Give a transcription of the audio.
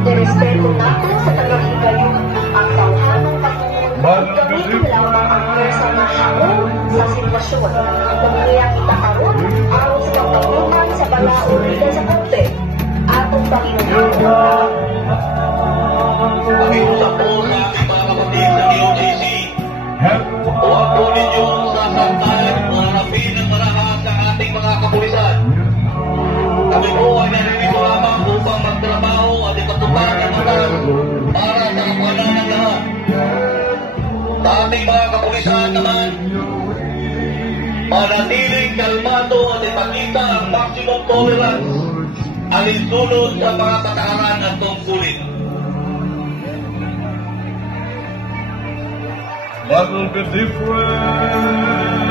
Irespeto natin sa tagahigayon ang tawhanong pagtutulong gamitin lamang ang presang mahamon sa sitwasyon. Pagkayang itakaroon aron sa pagtulungan sa balaod nila sa korte. Atong Panginoon. Pakiusap po sa ating mga kapatid sa DOJC. Huwag po ninyong sasantalan mga rapin ng marahat sa ating mga kapulisan. Kami po ay naririto lamang upang magtrabaho at ipatupad ang batas para sa kapakanan ng lahat. Sa ating mga kapulisan naman, manatiling kalmado at ipakita ang maximum tolerance alinsunod sa mga patakaran at tungkulin. What will be different?